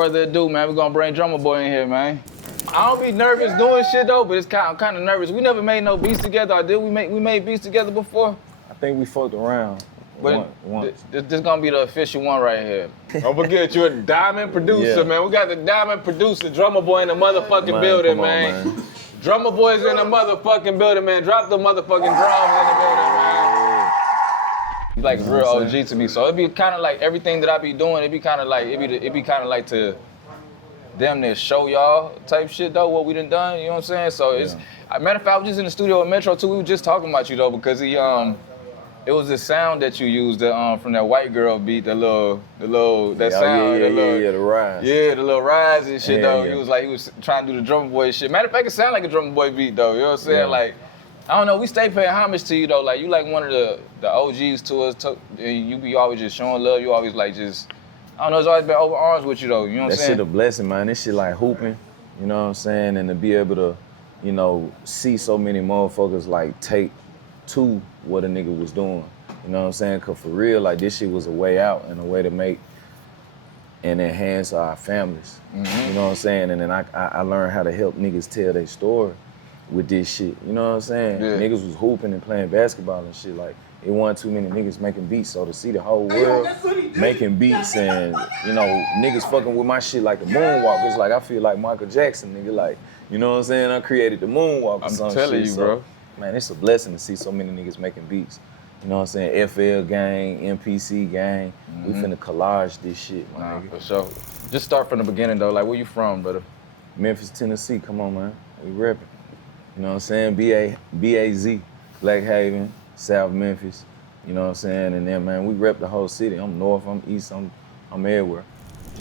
further ado, man, we're gonna bring Drumma Boy in here, man. I don't be nervous doing shit though, but I'm kind of nervous. We never made no beats together, or did we made beats together before? I think we fucked around. But once. This gonna be the official one right here. Don't forget, you're a diamond producer, man. We got the diamond producer, Drumma Boy in the motherfucking building, man. Drumma Boy's in the motherfucking building, man. Drop the motherfucking drums in the building, man. He's like a real OG to me, so it'd be kind of like everything that I be doing. It'd be kind of like to damn near show y'all type shit though, what we done, you know what I'm saying? So it's, matter of fact, I was just in the studio with Metro too. We were just talking about you though, because it was the sound that you used from that white girl beat, the little sound, the rise. Yeah, the little rise and shit though. He was trying to do the Drumma Boy shit. Matter of fact, it sound like a Drumma Boy beat though. You know what I'm saying? Yeah. Like, I don't know. We stay paying homage to you though. Like you like one of the OGs to us. You be always just showing love. You always like just. I don't know, it's always been over arms with you though, you know what I'm saying? That shit a blessing, man. This shit like hooping, you know what I'm saying? And to be able to, you know, see so many motherfuckers like take to what a nigga was doing. You know what I'm saying? Cause for real, like this shit was a way out and a way to make and enhance our families. Mm-hmm. You know what I'm saying? And then I learned how to help niggas tell their story with this shit. You know what I'm saying? Yeah. Niggas was hooping and playing basketball and shit like. It wasn't too many niggas making beats, so to see the whole world making beats and, you know, niggas fucking with my shit like the moonwalk, it's like I feel like Michael Jackson, nigga, like, you know what I'm saying? I created the moonwalk or some shit. I'm telling you, bro. Man, it's a blessing to see so many niggas making beats. You know what I'm saying? FL gang, MPC gang, we finna collage this shit, my nigga. For sure. Just start from the beginning though, like where you from, brother? Memphis, Tennessee, come on, man. We reppin'. You know what I'm saying? B-A-Z, Black Haven. South Memphis, you know what I'm saying? And then, man, we rep the whole city. I'm north, I'm east, I'm everywhere.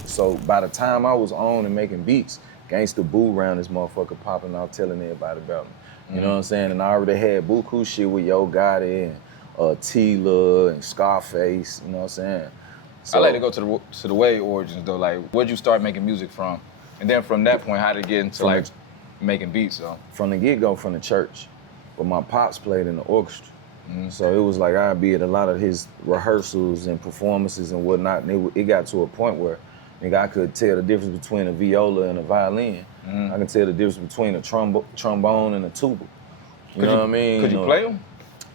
So by the time I was on and making beats, Gangsta Boo around this motherfucker popping out telling everybody about me. You know what I'm saying? And I already had buku shit with Yo Gotti and Tila and Scarface, you know what I'm saying? So, I like to go to the way origins though, like where'd you start making music from? And then from that point, how did it get into like making beats though? From the get-go, from the church. But my pops played in the orchestra. So it was like I'd be at a lot of his rehearsals and performances and whatnot. And it got to a point where nigga, I could tell the difference between a viola and a violin. I can tell the difference between a trombone and a tuba. You know what I mean? Could you play them?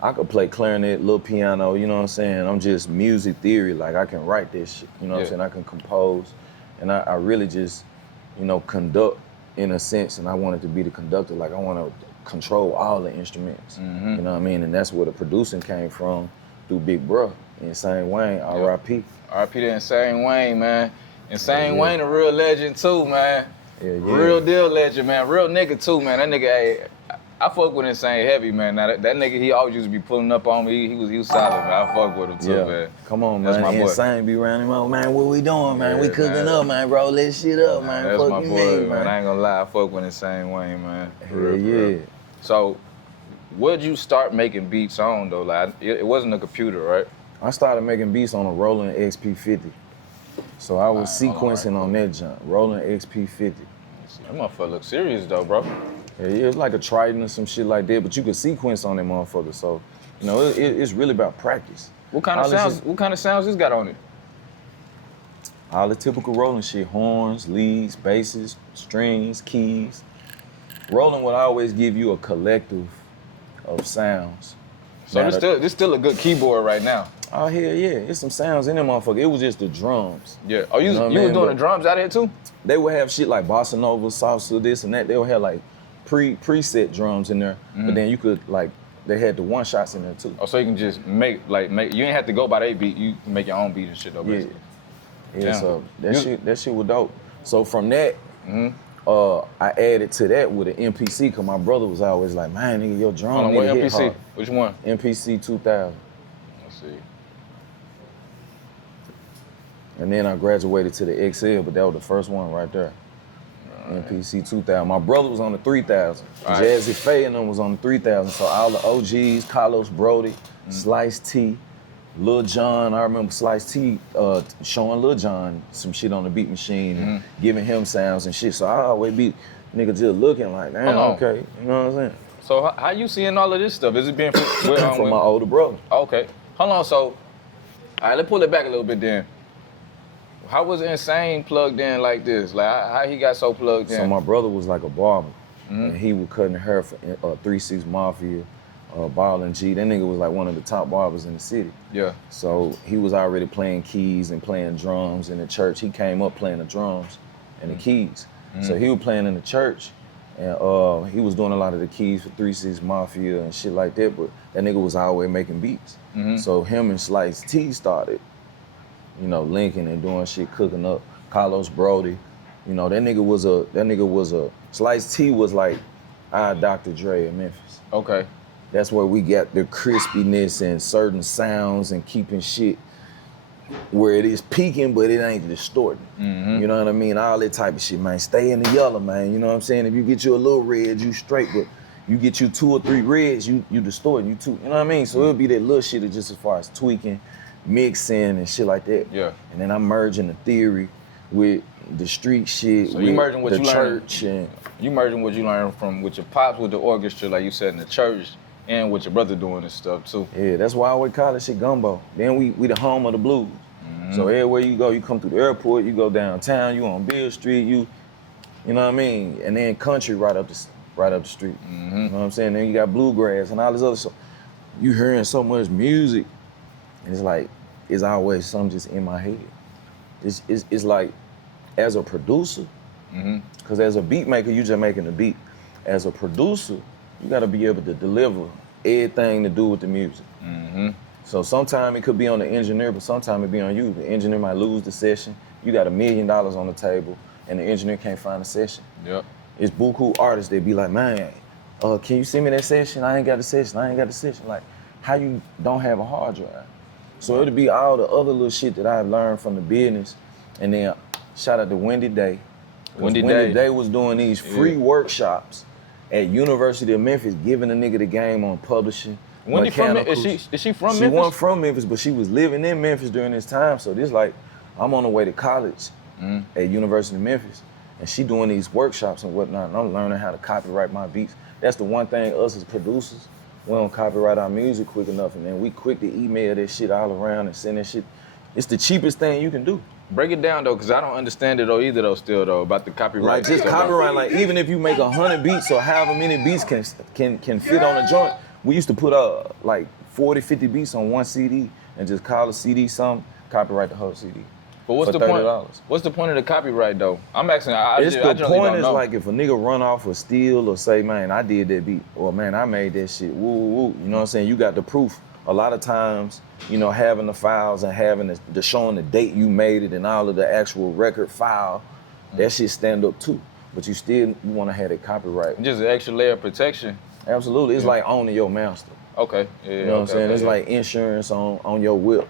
I could play clarinet, little piano, you know what I'm saying? I'm just music theory, like I can write this shit, you know what I'm saying? I can compose, and I really just, you know, conduct in a sense, and I wanted to be the conductor, like I want to control all the instruments, you know what I mean? And that's where the producing came from through Big Bruh, Insane Wayne, R.I.P. R.I.P. to Insane Wayne, man. Insane Wayne a real legend too, man. Real deal legend, man. Real nigga too, man. That nigga, hey, I fuck with Insane heavy, man. Now that nigga, he always used to be pulling up on me. He was solid, man. I fuck with him too, man. Come on, man. That's my boy. Insane be around him, oh, man. What we doing, man? We cooking up, man. Roll this shit up, man. That's fuck my you, boy, man. I ain't gonna lie, I fuck with Insane Wayne, man. Real. So, where'd you start making beats on though? Like, it wasn't a computer, right? I started making beats on a Roland XP50. So I was sequencing on that jump, Roland XP50. That motherfucker look serious though, bro. Yeah, it was like a Triton or some shit like that, but you could sequence on that motherfucker. So, you know, it's really about practice. What kind of sounds this got on it? All the typical Roland shit, horns, leads, basses, strings, keys. Roland would always give you a collective of sounds. So this still a good keyboard right now. Oh hell yeah, it's some sounds in there, motherfucker. It was just the drums. Yeah. Oh, you was doing the drums out here too? They would have shit like bossa nova, salsa, this and that. They would have like preset drums in there, but then you could like they had the one shots in there too. Oh, so you can just make you ain't have to go by their beat. You can make your own beat and shit though. Basically. Yeah. So that shit was dope. So from that. I added to that with an MPC because my brother was always like, man, nigga, your drum what hit MPC? hard. Which one? MPC 2000. Let's see. And then I graduated to the XL, but that was the first one right there. MPC 2000. My brother was on the 3000. Jazzy Faye and them was on the 3000. So all the OGs, Carlos Brody, Slice T, Lil Jon, I remember Slice T showing Lil Jon some shit on the beat machine and giving him sounds and shit. So I always be nigga just looking like, damn, okay, you know what I'm saying? So how you seeing all of this stuff? Is it being from my older brother? Okay. Hold on, so, all right, let's pull it back a little bit then. How was Insane plugged in like this? Like how he got so plugged in? So my brother was like a barber, and he was cutting hair for 3-6 Mafia, Ball and G. That nigga was like one of the top barbers in the city. Yeah. So he was already playing keys and playing drums in the church. He came up playing the drums and the keys. So he was playing in the church, and he was doing a lot of the keys for 3-6 Mafia and shit like that, but that nigga was always making beats. So him and Slice T started, you know, linking and doing shit, cooking up. Carlos Brody, you know, that nigga was a, Slice T was like our Dr. Dre in Memphis. Okay. That's where we got the crispiness and certain sounds and keeping shit where it is peaking, but it ain't distorting. You know what I mean? All that type of shit, man. Stay in the yellow, man. You know what I'm saying? If you get you a little red, you straight, but you get you 2 or 3 reds, you distorting, you know what I mean? So it'll be that little shit just as far as tweaking, mixing and shit like that. Yeah. And then I'm merging the theory with the street shit, So with you merging what the you church learned, and you merging what you learned from with your pops with the orchestra, like you said, in the church, and what your brother doing and stuff too. yeah, that's why I always call this shit gumbo. Then we the home of the blues. So everywhere you go, you come through the airport, you go downtown, you on Bill Street, you know what I mean? And then country right up the street. You know what I'm saying? Then you got bluegrass and all this other stuff. You hearing so much music, and it's like, it's always something just in my head. It's like, as a producer, because as a beat maker, you just making the beat. As a producer, you gotta be able to deliver everything to do with the music. So sometimes it could be on the engineer, but sometimes it be on you. The engineer might lose the session. You got $1 million on the table, and the engineer can't find a session. Yep. It's buku artists that be like, man, can you send me that session? I ain't got the session. Like, how you don't have a hard drive? So it'll be all the other little shit that I've learned from the business. And then shout out to Wendy Day. Wendy Day was doing these free workshops at University of Memphis, giving a nigga the game on publishing. Wendy from is she from Memphis? She wasn't from Memphis, but she was living in Memphis during this time. So this like, I'm on the way to college at University of Memphis, and she doing these workshops and whatnot, and I'm learning how to copyright my beats. That's the one thing us as producers, we don't copyright our music quick enough, and then we quick to email that shit all around and send that shit. It's the cheapest thing you can do. Break it down though, cause I don't understand it either though still though, about the copyright. Like just copyright, like even if you make 100 beats or however many beats can fit on a joint, we used to put like 40, 50 beats on one CD and just call a CD something, copyright the whole CD. But what's for the $30. point? What's the point of the copyright though? I'm asking. The point is like if a nigga run off or steal or say, man, I did that beat, or man, I made that shit, woo, woo, woo. You know what I'm saying? You got the proof. A lot of times, you know, having the files and having the showing the date you made it and all of the actual record file, that shit stand up too. But you want to have it copyright. Just an extra layer of protection. Absolutely. It's like owning your master. Okay. Yeah, you know what I'm saying? It's like insurance on your whip.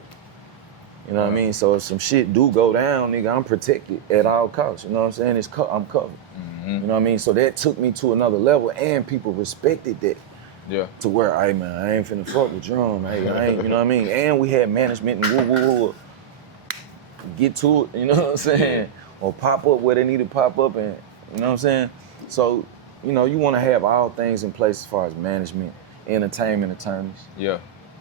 You know what I mean? So if some shit do go down, nigga, I'm protected at all costs. You know what I'm saying? I'm covered. You know what I mean? So that took me to another level, and people respected that. Yeah. To where, hey man, I ain't finna fuck with Drum. Hey, I ain't, you know what I mean? And we had management and woo. Get to it, you know what I'm saying? Or pop up where they need to pop up, and you know what I'm saying? So, you know, you wanna have all things in place as far as management, entertainment attorneys. Yeah.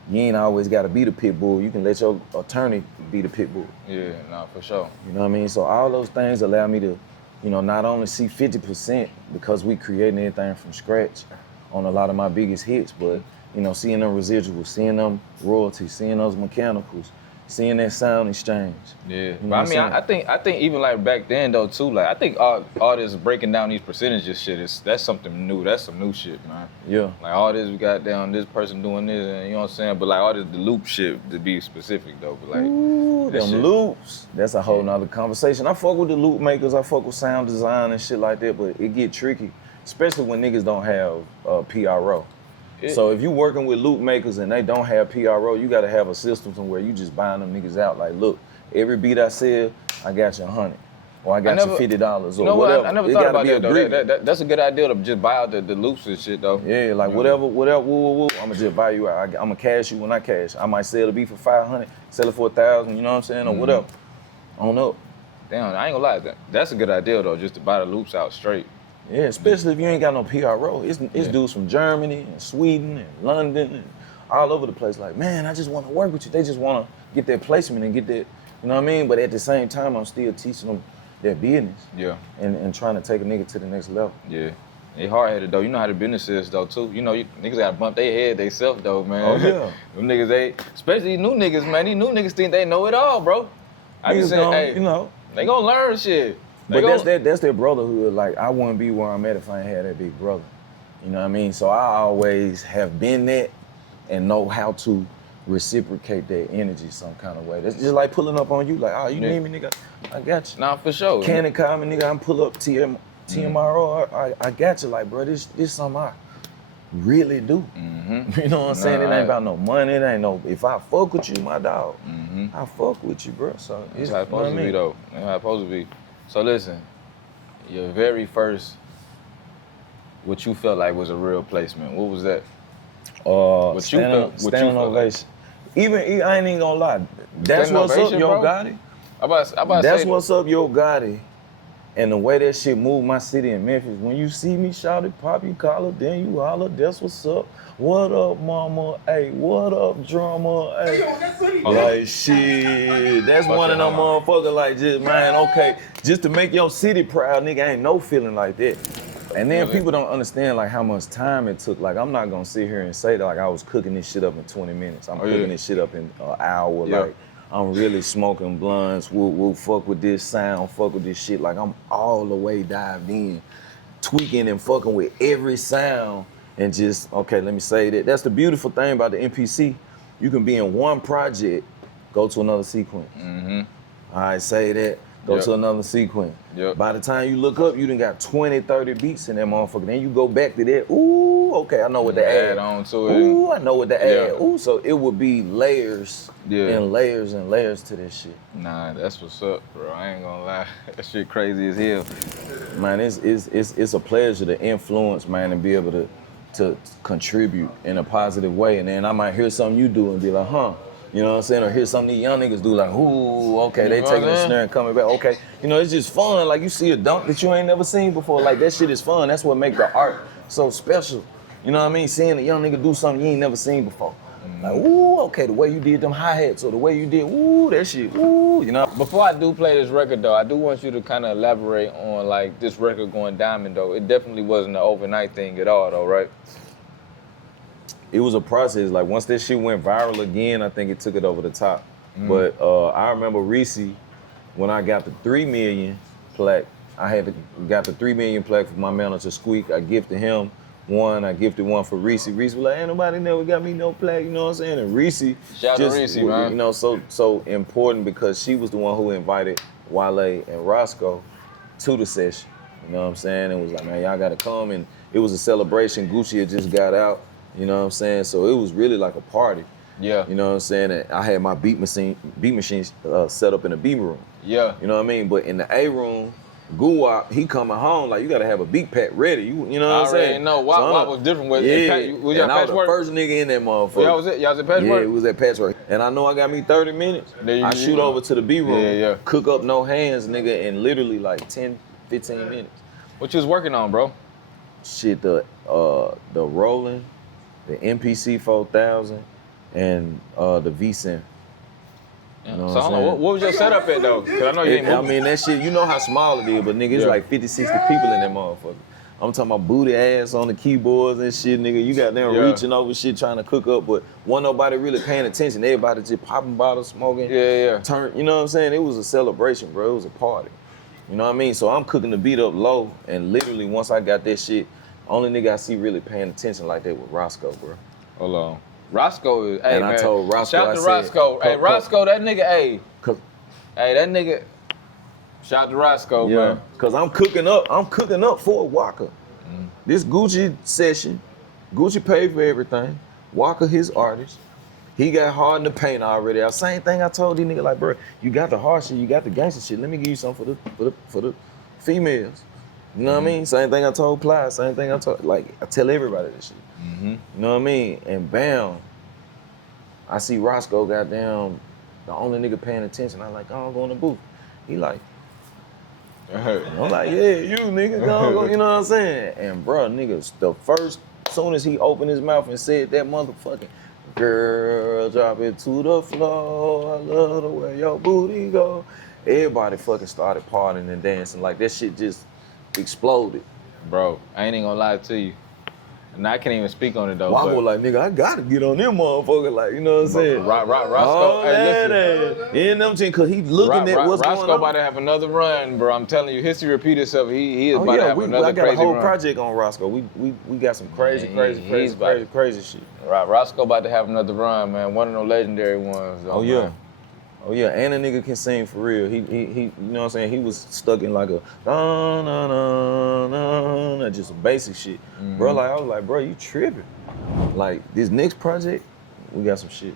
You ain't always gotta be the pit bull. You can let your attorney be the pit bull. Yeah, nah, for sure. You know what I mean? So all those things allow me to, you know, not only see 50% because we creating anything from scratch on a lot of my biggest hits, but, you know, seeing them residuals, seeing them royalties, seeing those mechanicals, seeing that sound exchange. Yeah, you know but I mean, I think even like back then though too, like I think all this breaking down these percentages shit that's something new. That's some new shit, man. Yeah. Like all this we got down, this person doing this, and you know what I'm saying. But like all this the loop shit to be specific though. But like ooh, them loops. That's a whole nother conversation. I fuck with the loop makers. I fuck with sound design and shit like that. But it get tricky, especially when niggas don't have PRO. So if you working with loop makers and they don't have PRO, you gotta have a system where you just buying them niggas out. Like, look, every beat I sell, I got you $100, or I got you $50, or whatever. I never thought about that though. That's a good idea to just buy out the loops and shit though. Yeah, like whatever, woo. I'ma just buy you out. I'ma cash you when I cash. I might sell the beat for $500, sell it for $1,000. You know what I'm saying, or whatever. On up. Damn, I ain't gonna lie. That's a good idea though, just to buy the loops out straight. Yeah, especially if you ain't got no PRO. It's dudes from Germany and Sweden and London and all over the place. Like, man, I just want to work with you. They just want to get that placement and get that You know what I mean? But at the same time, I'm still teaching them their business. Yeah. And trying to take a nigga to the next level. Yeah. They hard-headed, though. You know how the business is, though, too. You know, niggas gotta bump their head theyself, though, man. Oh, yeah. Them niggas, especially these new niggas, man. These new niggas think they know it all, bro. I just say, hey, you know. They gonna learn shit. But that's their brotherhood. Like, I wouldn't be where I'm at if I ain't had that big brother. You know what I mean? So I always have been that and know how to reciprocate that energy some kind of way. That's just like pulling up on you, like, oh, you need me, nigga? I got you. Nah, for sure. Cannon call me, nigga, I'm pull up TMRO, I got you. Like, bro, this something I really do. Mm-hmm. You know what I'm saying? It ain't about no money. It ain't no, if I fuck with you, my dog, I fuck with you, bro. So it's how it's supposed to be, though. It's how it's supposed to be. So listen, your very first, what you felt like was a real placement, what was that? Standing ovation. Even, I ain't even gonna lie. That's what's up, Yo Gotti. That's what's up, Yo Gotti. And the way that shit moved my city in Memphis, when you see me shout it, pop your collar, then you holler, that's what's up. What up, mama? Hey, what up, drummer? Hey. Like, shit, that's one of them motherfuckers like, just, man, okay, just to make your city proud, nigga, ain't no feeling like that. And then people don't understand, like, how much time it took. Like, I'm not gonna sit here and say that, like, I was cooking this shit up in 20 minutes. I'm cooking this shit up in an hour, like. I'm really smoking blunts, we'll fuck with this sound, fuck with this shit. Like, I'm all the way dived in, tweaking and fucking with every sound and just, okay, let me say that. That's the beautiful thing about the MPC. You can be in one project, go to another sequence. All right, say that, go to another sequence. By the time you look up, you done got 20, 30 beats in that motherfucker. Then you go back to that, ooh, okay, I know what to add. On to it. Ooh, I know what to add. Ooh, so it would be layers and layers and layers to this shit. Nah, that's what's up, bro. I ain't gonna lie. That shit crazy as hell. Man, it's a pleasure to influence, man, and be able to contribute in a positive way. And then I might hear something you do and be like, huh. You know what I'm saying? Or hear some of these young niggas do like, ooh, okay, they taking the snare and coming back, okay. You know, it's just fun. Like, you see a dunk that you ain't never seen before. Like, that shit is fun. That's what make the art so special. You know what I mean? Seeing a young nigga do something you ain't never seen before. Like, ooh, okay, the way you did them hi-hats or the way you did, ooh, that shit, ooh, you know? Before I do play this record, though, I do want you to kind of elaborate on, like, this record going diamond, though. It definitely wasn't an overnight thing at all, though, right? It was a process. Like, once that shit went viral again, I think it took it over the top. But I remember Reese, when I got the 3 million plaque, got the 3 million plaque for my manager Squeak. I gifted him one. I gifted one for Reese. Reese was like, ain't nobody never got me no plaque, you know what I'm saying? And Reese, shout out to Reese, man. You know, so important because she was the one who invited Wale and Roscoe to the session. You know what I'm saying? And was like, man, y'all gotta come. And it was a celebration. Gucci had just got out. You know what I'm saying? So it was really like a party. Yeah. You know what I'm saying? And I had my beat machine set up in the B room. Yeah. You know what I mean? But in the A room, Guwap, he coming home like, you gotta have a beat pack ready. You know what I'm saying? I already know. Wap was different with was y'all Patchwork? I was the first nigga in that motherfucker. Y'all was at Patchwork? Yeah, it was at Patchwork. And I know I got me 30 minutes. I shoot over to the B room, cook up no hands, nigga, in literally like 10, 15 minutes. What you was working on, bro? Shit, the Roland, the MPC 4000, and the V-Sim. You know so hold on, what was your setup at though? Cause I know you ain't moving. I mean, that shit, you know how small it is, but nigga, it's like 50, 60 people in that motherfucker. I'm talking about booty ass on the keyboards and shit, nigga. You got them reaching over shit trying to cook up, but wasn't nobody really paying attention. Everybody just popping bottles, smoking. Turn, you know what I'm saying? It was a celebration, bro. It was a party. You know what I mean? So I'm cooking the beat up low, and literally once I got that shit, only nigga I see really paying attention like that was Roscoe, bro. Hold on. Roscoe is, hey, and man. I told Roscoe, shout out to Roscoe. Hey, Roscoe, that nigga, hey. Hey, that nigga, shout out to Roscoe, man. Cause I'm cooking up for Walker. This Gucci session, Gucci paid for everything. Walker, his artist. He got hard in the paint already. Same thing I told these niggas, like, bro, you got the hard shit, you got the gangster shit. Let me give you something for the females. You know what I mean? Same thing I told Ply, same thing I tell everybody this shit. You know what I mean? And bam, I see Roscoe goddamn, the only nigga paying attention. I'm like, oh, I'm going to the booth. He like, I'm like, yeah, you nigga, go, you know what I'm saying? And bro, niggas, soon as he opened his mouth and said that motherfucking Girl, drop it to the floor. I love the way your booty go. Everybody fucking started partying and dancing. Like, that shit just exploded. Bro, I ain't even gonna lie to you. And I can't even speak on it though. Well, I was like, nigga, I gotta get on them motherfuckers. Like, you know what I'm saying? Roscoe, hey, listen. In them team, cause he looking at what's Roscoe going on. about to have another run, bro. I'm telling you, history repeat itself. He is about to have another crazy run. I got a whole project on Roscoe. We got some crazy shit. Right, Roscoe about to have another run, man. One of those legendary ones. Though, man. Oh yeah, and a nigga can sing for real. He you know what I'm saying? He was stuck in like a just some basic shit. Bro, like I was like, bro, you tripping. Like this next project, we got some shit.